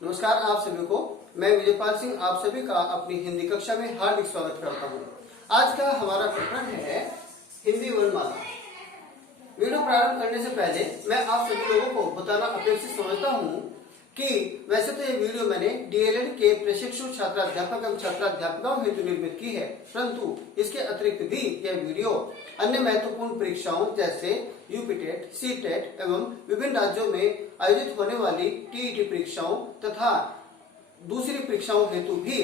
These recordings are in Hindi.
नमस्कार आप सभी को। मैं विजयपाल सिंह आप सभी का अपनी हिंदी कक्षा में हार्दिक स्वागत करता हूँ। आज का हमारा प्रकरण है हिंदी वर्णमाला। वीडियो प्रारंभ करने से पहले मैं आप सभी लोगों को बताना अपेक्षित समझता हूँ कि वैसे तो ये वीडियो मैंने डीएलएड के प्रशिक्षु छात्राध्यापक एवं छात्राध्यापिकाओं हेतु निर्मित की है, परंतु इसके अतिरिक्त भी यह वीडियो अन्य महत्वपूर्ण परीक्षाओं जैसे यूपीटेट, सीटेट एवं विभिन्न राज्यों में आयोजित होने वाली टीईटी परीक्षाओं तथा दूसरी परीक्षाओं हेतु भी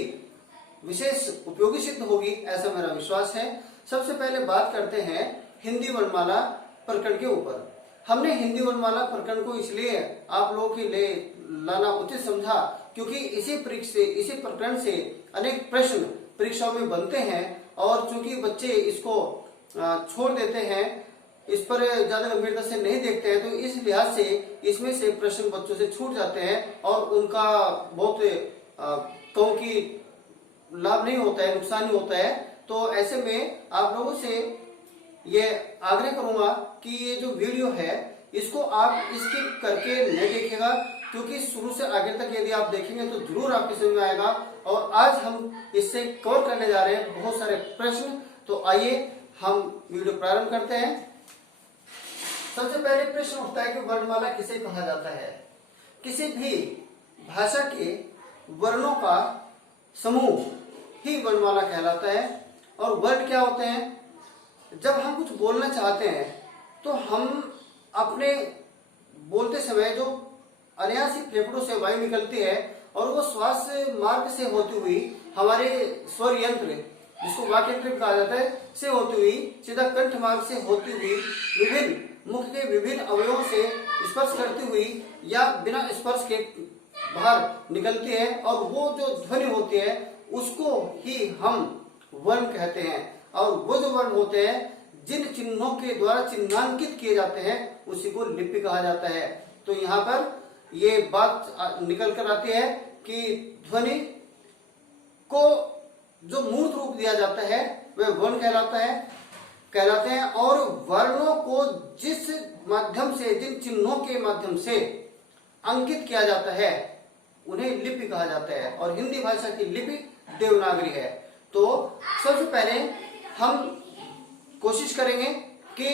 विशेष उपयोगी सिद्ध होगी, ऐसा मेरा विश्वास है। सबसे पहले बात करते हैं हिंदी वर्णमाला प्रकरण के ऊपर। हमने हिंदी वर्णमाला प्रकरण को इसलिए आप लोगों के लिए लाना उचित समझा क्योंकि इसी प्रकरण से अनेक प्रश्न परीक्षाओं में बनते हैं और चूंकि बच्चे इसको छोड़ देते हैं, इस पर ज्यादा गंभीरता से नहीं देखते हैं, तो इस लिहाज से इसमें से प्रश्न बच्चों से छूट जाते हैं और उनका बहुत कहूं कि लाभ नहीं होता है, नुकसान ही होता है। तो ऐसे में आप लोगों से ये आग्रह करूंगा कि ये जो वीडियो है इसको आप स्किप करके नहीं देखिएगा, क्योंकि शुरू से आगे तक यदि आप देखेंगे तो जरूर आपकी समझ में आएगा। और आज हम इससे कवर करने जा रहे हैं बहुत सारे प्रश्न। तो आइए हम वीडियो प्रारंभ करते हैं। सबसे पहले प्रश्न उठता है कि वर्णमाला किसे कहा जाता है। किसी भी भाषा के वर्णों का समूह ही वर्णमाला कहलाता है। और वर्ण क्या होते हैं? जब हम कुछ बोलना चाहते हैं तो हम अपने बोलते समय जो अनायास ही फेफड़ों से वायु निकलती है और वो श्वास मार्ग से होती हुई हमारे स्वर यंत्र, जिसको वाक् यंत्र कहा जाता है, से होती हुई सीधा कंठ मार्ग से होती हुई विभिन्न मुख के विभिन्न अवयवों से स्पर्श करती हुई या बिना स्पर्श के बाहर निकलती है और वो जो ध्वनि होती है उसको ही हम वर्ण कहते हैं। और वो जो वर्ण होते हैं जिन चिन्हों के द्वारा चिन्हांकित किए जाते हैं उसी को लिपि कहा जाता है। तो यहाँ पर ये बात निकल कर आती है कि ध्वनि को जो मूर्त रूप दिया जाता है वह वर्ण कहलाते हैं और वर्णों को जिस माध्यम से, जिन चिन्हों के माध्यम से अंकित किया जाता है उन्हें लिपि कहा जाता है। और हिंदी भाषा की लिपि देवनागरी है। तो सबसे पहले हम कोशिश करेंगे कि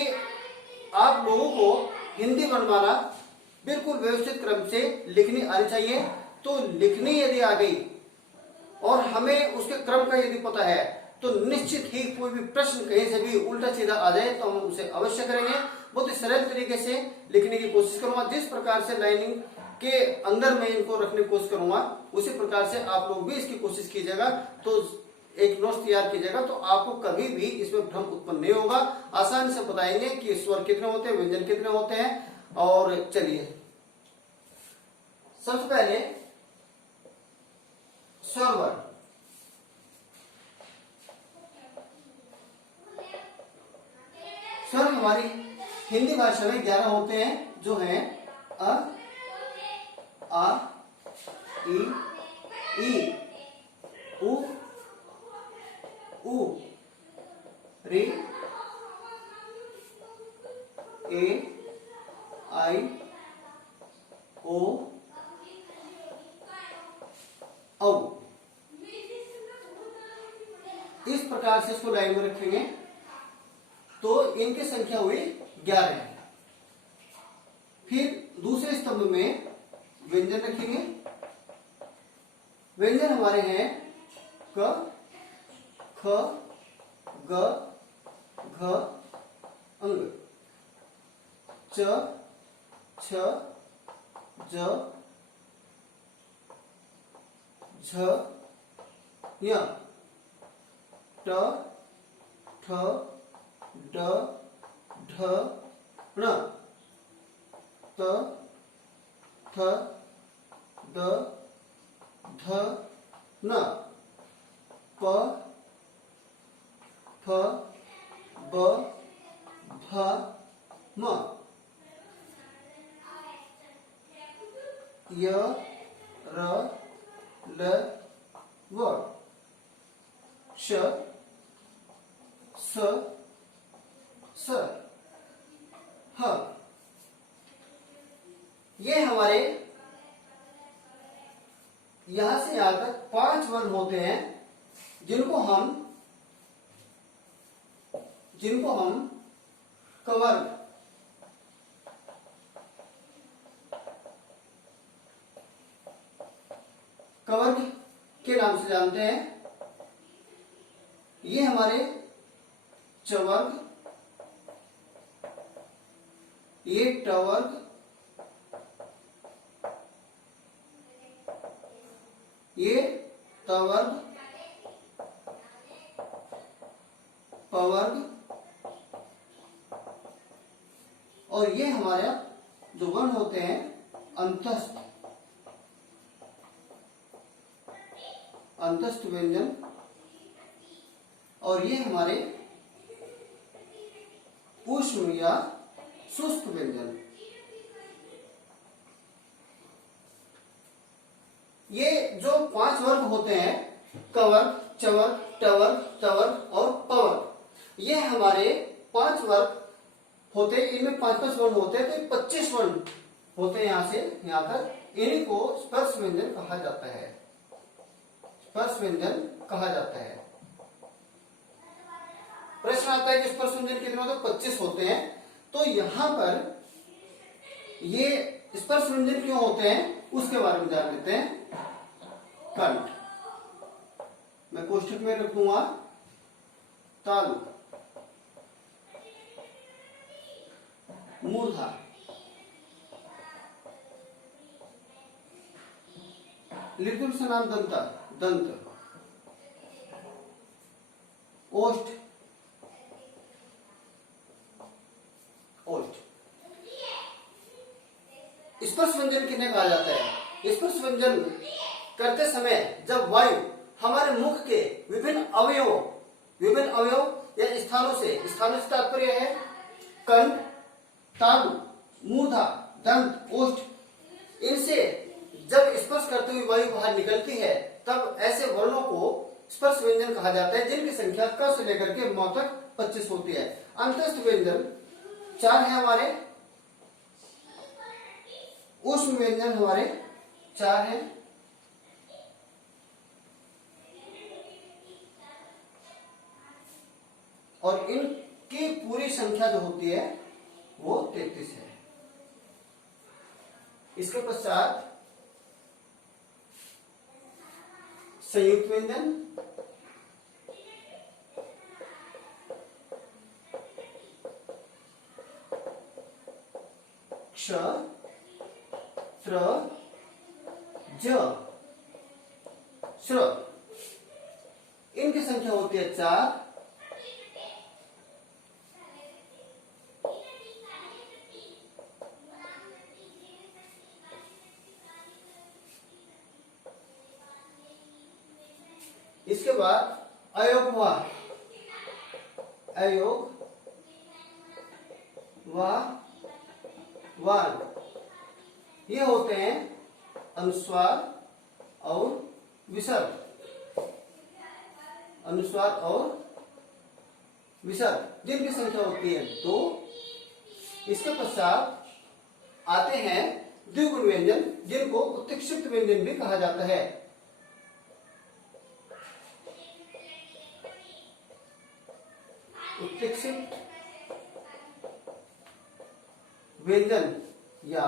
आप लोगों को हिंदी वर्णमाला बिल्कुल व्यवस्थित क्रम से लिखनी आनी चाहिए। तो लिखनी यदि आ गई और हमें उसके क्रम का यदि पता है तो निश्चित ही कोई भी प्रश्न कहीं से भी उल्टा सीधा आ जाए तो हम उसे अवश्य करेंगे। बहुत ही सरल तरीके से लिखने की कोशिश करूंगा। जिस प्रकार से लाइनिंग के अंदर मैं इनको रखने की कोशिश करूंगा उसी प्रकार से आप लोग भी इसकी कोशिश कीजिएगा। तो एक नोट्स तैयार कीजिएगा तो आपको कभी भी इसमें भ्रम उत्पन्न नहीं होगा। आसानी से बताएंगे कि स्वर कितने होते हैं, व्यंजन कितने होते हैं। और चलिए सबसे पहले स्वर वर्ण। स्वर हमारी हिंदी भाषा में 11 होते हैं, जो हैं अ, आ, ई, उ, रे, ए, आई, ओ, औ। इस प्रकार से इसको लाइन में रखेंगे तो इनकी संख्या हुई 11। फिर दूसरे स्तंभ में व्यंजन रखेंगे। व्यंजन हमारे हैं क, ख, ग, घ, अंग, च, छ, ज, झ, य, ट, ठ, ड, ढ, ण, त, थ, द, ध, न, प, फ, ब, भ, म, य, र, ल, व, श, स, स, ह। ये हमारे यहां से यहां तक 5 वर्ण होते हैं जिनको हम कवर्ग के नाम से जानते हैं। ये हमारे चवर्ग, ये टवर्ग, ये तवर्ग, पवर्ग, और ये हमारे जो वर्ण होते हैं अंतस्थ व्यंजन, और ये हमारे ऊष्म या शुष्क व्यंजन। ये जो 5 वर्ग होते हैं कवर्ग, चवर्ग, टवर्ग, तवर्ग और पवर्ग, ये हमारे 5 वर्ग होते हैं। इनमें 5-5 वर्ण होते हैं, तो 25 वर्ण होते हैं यहां से यहां तक। इन्हीं को स्पर्श व्यंजन कहा जाता है। स्पर्श व्यंजन कहा जाता है। प्रश्न आता है कि स्पर्श व्यंजन कितने होते हैं? 25 होते हैं। तो यहां पर ये स्पर्श व्यंजन क्यों होते हैं उसके बारे में जान लेते हैं। कंठ, मैं कोष्ठक में रखूंगा तालु, मूर्धा, लिटुल से नाम दंता, दंत, ओष्ठ, ओष्ठ। स्पर्श व्यंजन किन्हें कहा जाता है? स्पर्श व्यंजन करते समय जब वायु हमारे मुख के विभिन्न अवयव या स्थानों से तात्पर्य है कंठ, तालु, मूर्धा, दंत, ओष्ठ, इनसे जब स्पर्श करते हुए वायु बाहर निकलती है तब ऐसे वर्णों को स्पर्श व्यंजन कहा जाता है, जिनकी संख्या क से लेकर के म तक 25 होती है। अंतस्थ व्यंजन 4 है हमारे, ऊष्म व्यंजन हमारे 4 है, और इनकी पूरी संख्या जो होती है वो 33 है। इसके पश्चात संयुक्त व्यंजन, क्ष, त्र, ज, श्र, इनकी संख्या होती है 4। इसके बाद अयोग वान, ये होते हैं अनुस्वार और विसर्ग, जिनकी संख्या होती है 2। इसके पश्चात आते हैं द्विगुण व्यंजन, जिनको उत्क्षिप्त व्यंजन भी कहा जाता है। उत्क्षिप्त व्यंजन या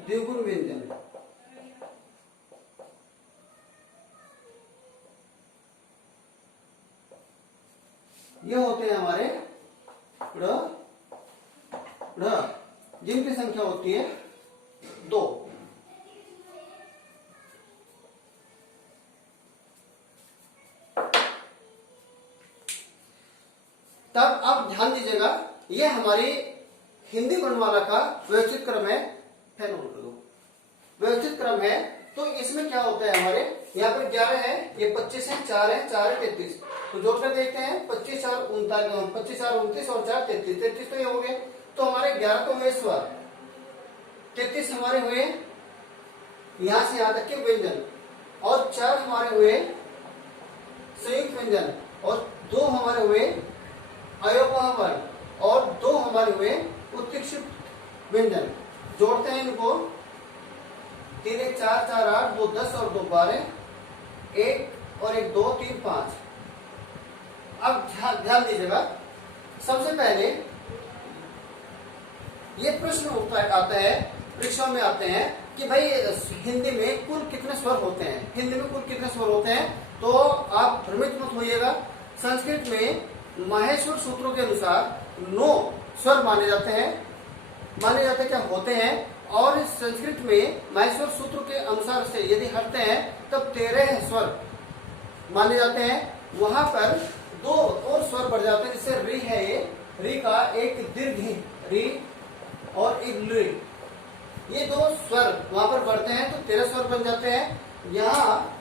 द्विगुण व्यंजन, ये होते हैं हमारे जिनकी संख्या होती है 2। तब आप ध्यान दीजिएगा, ये हमारी हिंदी वर्णमाला का व्यवस्थित क्रम है। व्यवस्थित क्रम है, तो इसमें क्या होता है हमारे यहाँ पर 11 है, ये 25 है, 4 है, 4 है 33। तो जोड़कर देखते हैं 25 4 29 और 4 33 तो ये हो गए। तो हमारे 11 तो हुए स्वर, 33 हमारे हुए यहां से यहां तक के व्यंजन, और 4 हमारे हुए संयुक्त व्यंजन, और 2 हमारे हुए अयोगवाह वर्ण, और 2 हमारे हुए उत्क्षिप्त व्यंजन। जोड़ते हैं इनको, 3 1 4 4 8, 2 10 और 2 12, 1 और 1 2 3 5। अब ध्यान दीजिएगा, सबसे पहले ये प्रश्न आता है, परीक्षाओं में आते हैं कि भाई हिंदी में कुल कितने स्वर होते हैं, हिंदी में कुल कितने स्वर होते हैं। तो आप भ्रमित मत होइएगा, संस्कृत में माहेश्वर सूत्रों के अनुसार 9 स्वर माने जाते हैं क्या होते हैं। और संस्कृत में माहेश्वर सूत्र के अनुसार से यदि हटते हैं तब 13 स्वर माने जाते हैं। वहां पर 2 और स्वर बढ़ जाते हैं, जिससे री है, ये री का एक दीर्घ री और एक ली, ये 2 स्वर वहां पर बढ़ते हैं तो 13 स्वर बन जाते हैं। यहाँ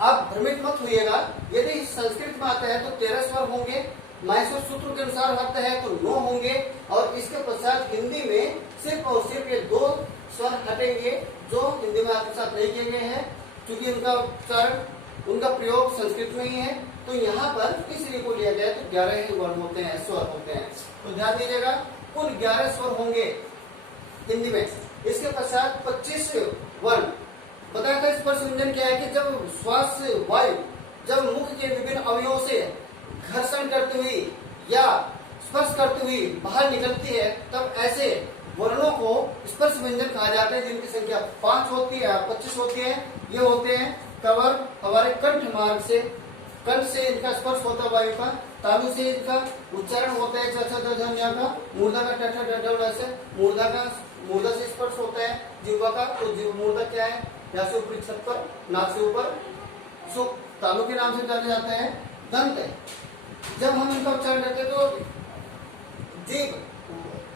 आप भ्रमित मत होइएगा, यदि संस्कृत में आता है तो 13 स्वर होंगे, माहेश्वर सूत्र के अनुसार आता है तो 9 होंगे, और इसके पश्चात हिंदी में सिर्फ और सिर्फ ये 2 स्वर हटेंगे जो हिंदी में आत्मसात नहीं किए गए हैं, क्योंकि उनका उच्चारण, उनका प्रयोग संस्कृत में ही है। तो यहाँ पर इसलिए को लिया गया तो 11 ही वर्ण होते हैं, स्वर होते हैं। तो ध्यान दीजिएगा, कुल 11 स्वर होंगे हिंदी में। इसके पश्चात 25 वर्ण बताया था। स्पर्श व्यंजन क्या है कि जब श्वास वायु जब मुख के विभिन्न अवयवों से घर्षण करती हुई या स्पर्श करती हुई बाहर निकलती है, तब ऐसे वर्णों को स्पर्श व्यंजन कहा जाता है, जिनकी संख्या 5 होती है, 25 होती है। ये होते हैं कवर, हमारे कंठ मार्ग से, कंठ से इनका स्पर्श होता है वायु का, तालु से इनका उच्चारण होता है च ध ध ञ का, मूर्धा का ट ठ ड ढ से, मूर्धा से स्पर्श होता है जिह्वा का। तो मूर्धा क्या है, यहाँ से ऊपरी छत पर, नाक से ऊपर, सो तालु के नाम से जाने जाता है। दंत, जब हम इनका उच्चारण करते हैं तो जीभ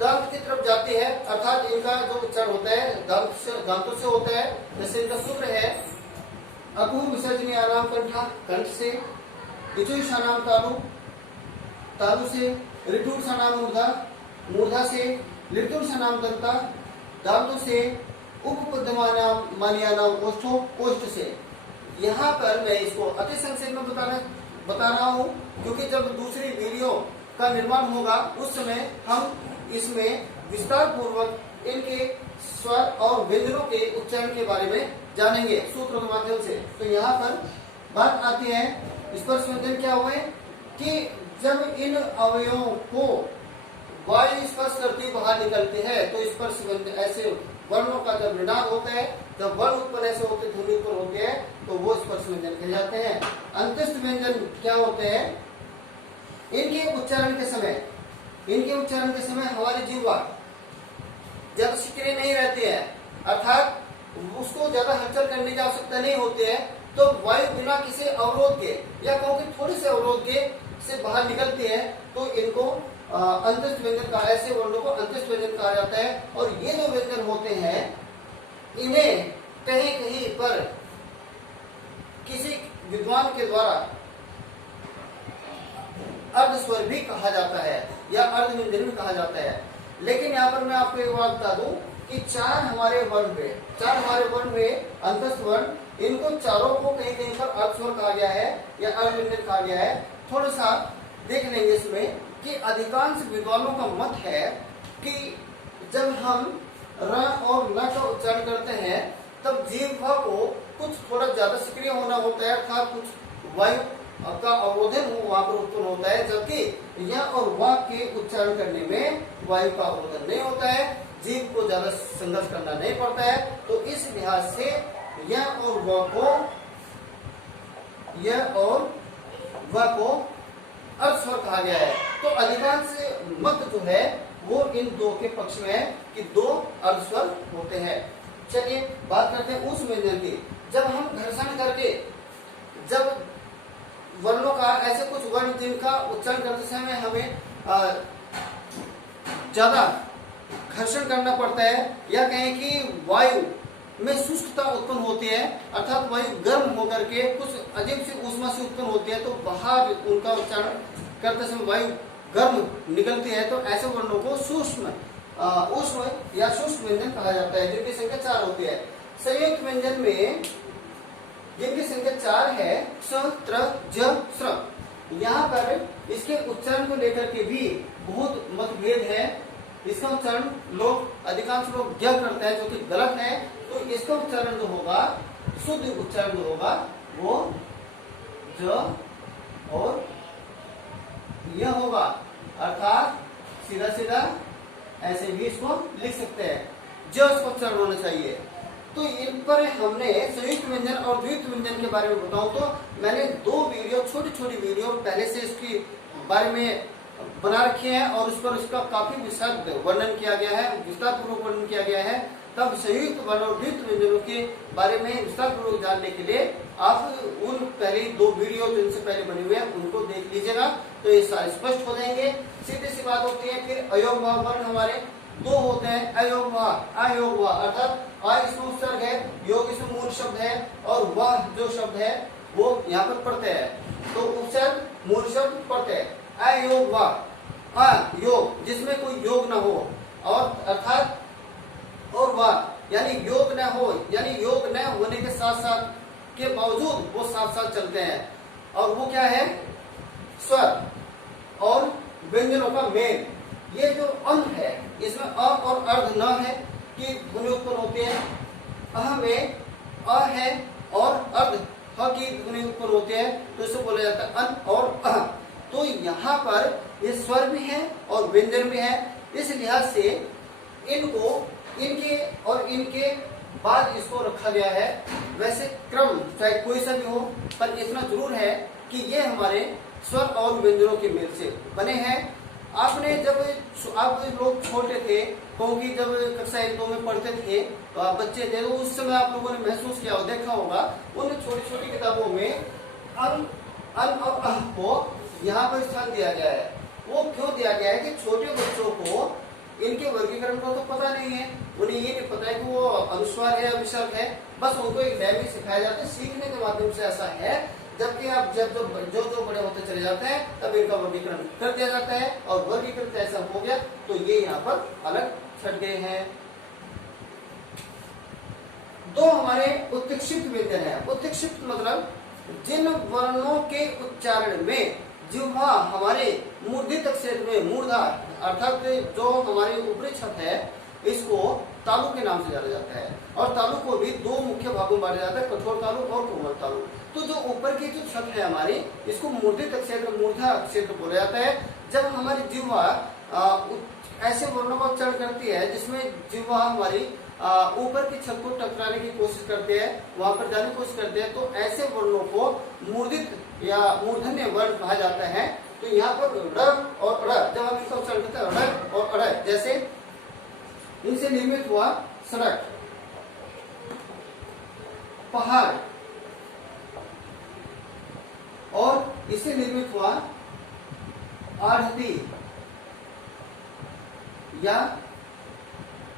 दांत की तरफ जाती है, अर्थात इनका जो उच्चारण होता है दांतों से होता है। जैसे इनका सूत्र है अपूर्व विसर्जनीयानाम कंठा, कंठ से, इचुषानाम तालु, तालु से, ऋटुषानाम मूर्धा, मूर्धा से, लिटुषानाम दंता, दांतों से, उपपद्यमानाम मानियानाम ओष्ठो, ओष्ठ से। यहाँ पर मैं इसको अति संक्षेप में बता रहा हूँ, क्योंकि जब दूसरी वीडियो का निर्माण होगा उस समय हम इसमें विस्तार पूर्वक इनके स्वर और व्यंजनों के उच्चारण के बारे में जानेंगे सूत्रों के माध्यम से। तो यहाँ पर बात आती है स्पर्श व्यंजन क्या हुए कि जब इन अवयवों को वायु स्पर्श करती बाहर निकलती है तो स्पर्श व्यंजन, ऐसे वर्णों का जब निदान होता है, जब वर्ण उत्पन्न ऐसे होते, ध्वनि उत्पन्न होते हैं, तो वो स्पर्श व्यंजन कहलाते हैं। अंत्यस्थ व्यंजन क्या होते हैं, इनके उच्चारण के समय हमारी जीवा जब सक्रिय नहीं रहती है, अर्थात उसको ज्यादा हलचल करने की आवश्यकता नहीं होती है, तो वायु बिना किसी अवरोध के या क्योंकि थोड़ी से अवरोध के से बाहर निकलती है, तो इनको अंत्यस्थ व्यंजन कहा, ऐसे वर्णों को अंत्यस्थ व्यंजन कहा जाता है। और ये जो व्यंजन होते हैं इन्हें कहीं कहीं पर किसी विद्वान के द्वारा अर्ध स्वर भी कहा जाता है या अर्ध व्यंजन भी कहा जाता है। लेकिन यहाँ पर मैं आपको एक बात बता दूं कि 4 हमारे वर्ण हुए अंतस्थ वर्ण, इनको चारों को कहीं कहीं पर अर्ध स्वर कहा गया है या अर्ध व्यंजन कहा गया है। थोड़ा सा देख लेंगे इसमें कि अधिकांश विद्वानों का मत है कि जब हम र और ल का उच्चारण करते हैं तब जीवा को कुछ थोड़ा ज्यादा सक्रिय होना होता है, अर्थात कुछ वायु का अवरोधन वहां पर उत्पन्न होता है, जबकि य और व के उच्चारण करने में वायु का अवरोधन नहीं होता है, जीव को ज्यादा संघर्ष करना नहीं पड़ता है। तो इस लिहाज से य और व को अर्ध स्वर कहा गया है। तो अधिकांश मत जो है वो इन 2 के पक्ष में है कि 2 अर्ध स्वर होते हैं। चलिए बात करते हैं उस व्यंजन की। जब हम घर्षण करके जब वर्णों का ऐसे कुछ वर्ण जिनका उच्चारण करते समय हमें ज्यादा घर्षण करना पड़ता है, या कहें कि वायु में शुष्कता उत्पन्न होती है, अर्थात वायु गर्म होकर के कुछ अजीब सी ऊष्मा से उत्पन्न होती है, तो बाहर उनका उच्चारण करते समय वायु गर्म निकलती है, तो ऐसे वर्णों को सूक्ष्म उष्ण या शुष्क व्यंजन कहा जाता है, जिनकी संख्या 4 होती है। संयुक्त व्यंजन में जिनकी संख्या 4 है स, त्र, ज, श्र। यहाँ पर इसके उच्चारण को लेकर के भी बहुत मतभेद है। इसका उच्चारण लोग अधिकांश लोग ज करते हैं, जो कि गलत है। तो इसका उच्चारण जो होगा, शुद्ध उच्चारण जो होगा वो ज और यह होगा, अर्थात सीधा सीधा ऐसे भी इसको लिख सकते हैं, जो इसका उच्चारण होना चाहिए। तो इन पर हमने संयुक्त व्यंजन और द्वित्व व्यंजन के बारे में बताऊं तो मैंने 2 वीडियो, छोटी छोटी वीडियो पहले से इसके बारे में बना रखी है और उस पर उसका काफी विस्तार वर्णन किया गया है, विस्तार पूर्वक वर्णन किया गया है। तब संयुक्त वर्ण और द्वित्व व्यंजनों के बारे में विस्तार पूर्वक जानने के लिए आप उन पहले 2 वीडियो जो इनसे पहले बने हुए हैं उनको देख लीजिएगा, तो ये सारे स्पष्ट हो जाएंगे। सीधी सी बात होती है। फिर अयोग वर्ण हमारे 2 होते हैं, अयोग अयोग, अर्थात अ इसमें उपसर्ग है, योग इसमें मूल शब्द है और वह जो शब्द है वो यहाँ पर पढ़ते हैं। तो उपसर्ग मूल शब्द पढ़ते हैं, अयोग योग जिसमें कोई योग ना हो, और अर्थात और वह यानी योग न हो, यानी योग न होने के साथ साथ के बावजूद वो साथ साथ चलते हैं। और वो क्या है, स्वर और व्यंजनों का मेल। ये जो अंग है इसमें अ और अर्ध न है कि ध्वनि उत्पन्न होती है। अह में अ है और अर्ध ह की ध्वनि उत्पन्न होती है, तो इसे बोला जाता है अन और अह। तो यहाँ पर ये स्वर भी है और व्यंजन भी है, इस लिहाज से इनको इनके और इनके बाद इसको रखा गया है। वैसे क्रम चाहे कोई सा भी हो, पर इतना जरूर है कि ये हमारे स्वर और व्यंजनों के मेल से बने हैं। आपने जब आप लोग छोटे थे, क्योंकि जब कक्षा 1-2 में पढ़ते थे तो आप बच्चे थे, तो उस समय आप लोगों ने महसूस किया और देखा होगा उन छोटी छोटी किताबों में अन और अह को यहाँ पर स्थान दिया गया है। वो क्यों दिया गया है कि छोटे बच्चों को इनके वर्गीकरण को तो पता नहीं है, उन्हें ये नहीं पता है कि वो अनुस्वार है या विसर्ग है, बस उनको एक डायरी सिखाया जाता है, सीखने के माध्यम से ऐसा है। जबकि आप जब जो बड़े होते चले जाते हैं तब इनका वर्गीकरण कर दिया जाता है, और वर्गीकरण ऐसा हो गया तो ये यहाँ पर अलग छट गए हैं। 2 हमारे उत्क्षिप्त व्यंजन है। उत्क्षिप्त मतलब जिन वर्णों के उच्चारण में जिह्वा हमारे मूर्धित क्षेत्र में, मूर्धार अर्थात जो हमारे ऊपरी छत है, इसको तालु के नाम से जाना जाता है। और तालु को भी 2 मुख्य भागों में बांटा जाता है, कठोर तालु और कोमल तालु। तो जो ऊपर की जो छत है हमारी, इसको मूर्धित क्षेत्र, मूर्धा क्षेत्र बोला जाता है। जब हमारी जिह्वा ऐसे वर्णों का उच्चारण करती है जिसमें जिह्वा हमारी ऊपर की छत को टकराने की कोशिश करते हैं, वहां पर जाने की कोशिश करते हैं, तो ऐसे वर्णों को मूर्धित या मूर्धन्य वर्ण कहा जाता है। तो यहाँ पर ड़ और ड़, जब हम इसका उच्चारण करते हैं ड़ और ड़, जैसे इनसे निर्मित हुआ सड़क, पहाड़, और इससे निर्मित हुआ आढ़ती या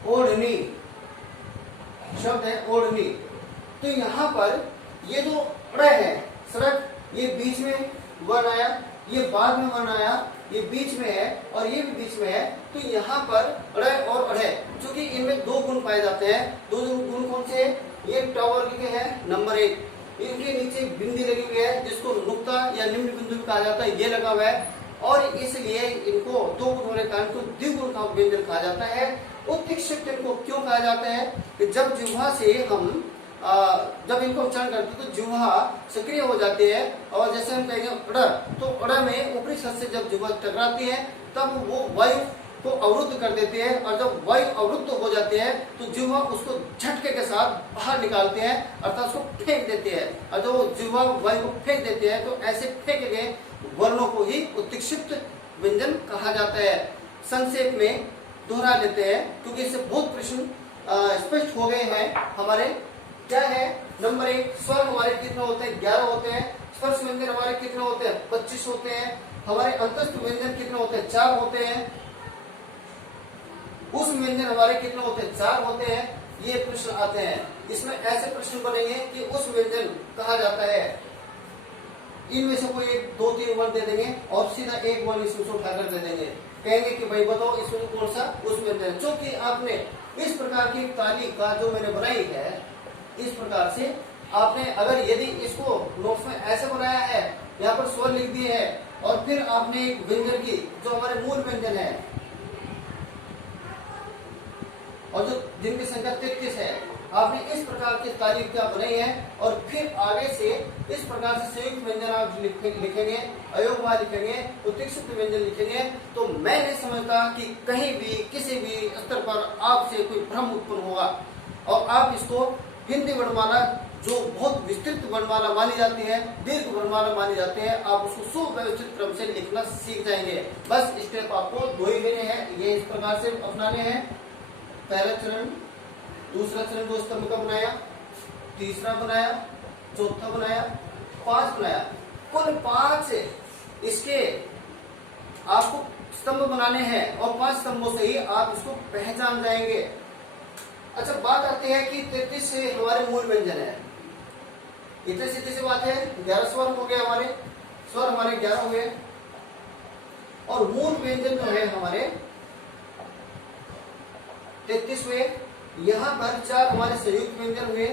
ओढ़नी, शब्द है ओढ़नी। तो यहाँ पर ये जो ड़ है, सड़क, ये बीच में वर्ण आया, ये बाद में वर्ण आया, ये बीच में है और ये भी बीच में है। तो यहाँ पर ड़ और अढ़, चूंकि इनमें 2 गुण पाए जाते हैं। 2 गुण कौन से? ये ट वर्ग के हैं, नंबर 1, इनके नीचे बिंदी लगी हुई है जिसको नुक्ता या निम्न बिंदु भी कहा जाता है, ये लगा हुआ है, और इसलिए इनको 2 गुण होने के कारण इनको द्विगुण का व्यंजन कहा जाता है। उत्क्षिप्त इनको क्यों कहा जाता है कि जब जिह्वा से हम जब इनको उच्चारण करते हैं तो जिह्वा सक्रिय हो जाती है, और जैसे हम कहेंगे अड़, तो अड़ में ऊपरी छत से जब जिह्वा टकराती है तब वो वायु को अवरुद्ध कर देती है, और जब वायु अवरुद्ध हो जाती है तो जिह्वा उसको झटके के साथ बाहर निकालते हैं, अर्थात उसको फेंक देती है। और जब जिह्वा वायु को फेंक देती है तो ऐसे फेंके गए वर्णों को ही उत्क्षिप्त व्यंजन कहा जाता है। संक्षेप में दोहरा लेते हैं क्योंकि इससे बहुत प्रश्न स्पष्ट हो गए हैं हमारे। क्या है? नंबर 1, स्वर हमारे कितने होते हैं? 11 होते हैं। स्पर्श व्यंजन हमारे कितने होते हैं? 25 होते हैं। हमारे अंतस्थ व्यंजन कितने होते हैं? 4 होते हैं। उस व्यंजन हमारे कितने होते हैं? 4 होते हैं। ये प्रश्न आते हैं, इसमें ऐसे प्रश्न बनेंगे कि उस व्यंजन कहा जाता है, इनमें से कोई 2-3 वर्ण दे देंगे और सीधा एक वर्ण इसमें से उठाकर दे देंगे, कहेंगे कि भाई बताओ इसमें कौन सा उस व्यंजन है। क्योंकि आपने इस प्रकार की तालिका जो मैंने बनाई है, इस प्रकार से आपने अगर यदि इसको नोट्स में ऐसे बनाया है, यहाँ पर स्वर लिख दिए है, और फिर आपने एक व्यंजन की जो हमारे मूल व्यंजन है और जो जिनकी संख्या 33 है। आपने इस प्रकार की तारीफ क्या बनाई है और फिर आगे से इस प्रकार से संयुक्त व्यंजन आप लिखेंगे, अयोगवाह लिखेंगे, उत्कृष्ट व्यंजन लिखेंगे, तो मैं नहीं समझता कि कहीं भी किसी भी स्तर पर आपसे कोई भ्रम उत्पन्न होगा और आप इसको हिंदी वर्णमाला जो बहुत विस्तृत वर्णमाला मानी जाती है, दीर्घ वर्णमाला मानी जाती है, आप उसको सुव्यवस्थित क्रम से लिखना सीख जाएंगे। बस स्टेप आपको 2 ही लेने हैं, ये इस प्रकार से अपनाने हैं। पहला चरण, दूसरा चरण जो स्तंभ का बनाया, तीसरा बनाया, चौथा बनाया, 5 बनाया, कुल 5 इसके आपको स्तंभ बनाने हैं और 5 स्तंभों से ही आप इसको पहचान जाएंगे। अच्छा, बात आती है कि 33 से हमारे मूल व्यंजन है, इतनी सीधी सी बात है। 11 स्वर हो गए हमारे, स्वर हमारे 11 हुए और मूल व्यंजन जो है हमारे 33 हुए। यहाँ पर 4 हमारे संयुक्त व्यंजन हुए,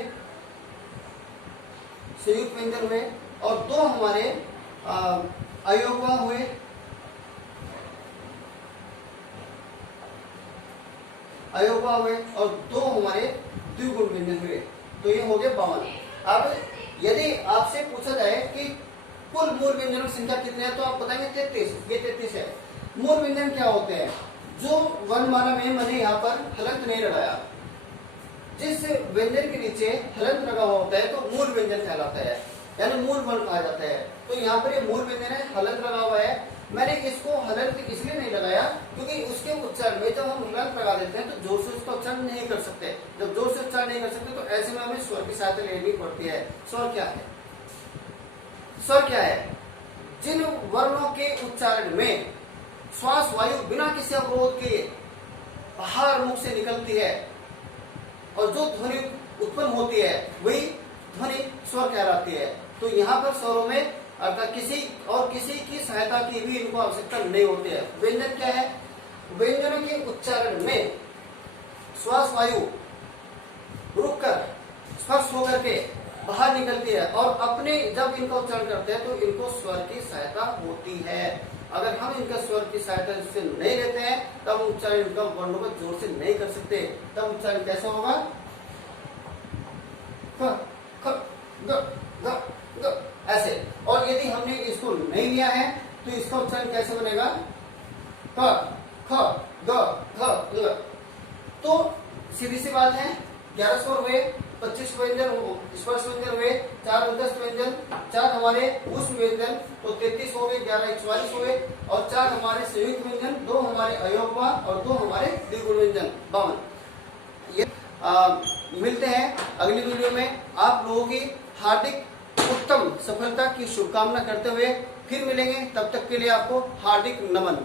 संयुक्त व्यंजन हुए और 2 हमारे अयोगवाह हुए, अयोगवाह हुए और 2 हमारे द्विगुण व्यंजन हुए। तो ये हो गए 52। अब यदि आपसे पूछा जाए कि कुल मूल व्यंजनों की संख्या कितनी है, तो आप बताएंगे 33। ये 33 है। मूल व्यंजन क्या होते हैं? जो वर्णमाला में मैंने यहाँ पर हलंत नहीं लगाया, जिस व्यंजन के नीचे हलंत लगा हुआ होता है तो मूल व्यंजन कहलाता है, यानी मूल वर्ण कहा जाता है। तो यहाँ पर ये मूल व्यंजन है, हलंत लगा हुआ है। मैंने इसको हलंत इसलिए नहीं लगाया क्योंकि उसके उच्चारण में जब हम हलंत लगा देते हैं तो जोर से उसका उच्चारण नहीं कर सकते। जब जोर से उच्चारण नहीं कर सकते तो ऐसे में हमें स्वर की सहायता लेनी पड़ती है। स्वर क्या है? स्वर क्या है? जिन वर्णों के उच्चारण में श्वास वायु बिना किसी अवरोध के बाहर मुख से निकलती है और जो ध्वनि उत्पन्न होती है वही ध्वनि स्वर कहलाती है। तो यहाँ पर स्वरों में अर्थात किसी की सहायता की भी इनको आवश्यकता नहीं होती है। व्यंजन क्या है? व्यंजनों के उच्चारण में श्वास वायु रुककर स्पर्श होकर के बाहर निकलती है और अपने जब इनका उच्चारण करते हैं तो इनको स्वर की सहायता होती है। अगर हम इनका स्वर की सहायता इससे नहीं लेते हैं तब उच्चारण इनका वर्णों में जोर से नहीं कर सकते। तब उच्चारण कैसा होगा? ख ख ग ग ग ऐसे। और यदि हमने इसको नहीं लिया है तो इसका उच्चारण कैसे बनेगा? क ख ग घ ग। तो सीधी सी बात है, 11 स्वर हुए, 25 व्यंजन स्पर्श व्यंजन हुए, 4 उदस्त व्यंजन, 4 हमारे ऊष्म व्यंजन, तो 33 हो गए, 11 44 हुए और 4 हमारे संयुक्त व्यंजन, 2 हमारे अयोगवाह और 2 हमारे द्विगुण व्यंजन, 52। ये मिलते हैं अगली वीडियो में। आप लोगों की हार्दिक उत्तम सफलता की शुभकामना करते हुए फिर मिलेंगे। तब तक के लिए आपको हार्दिक नमन।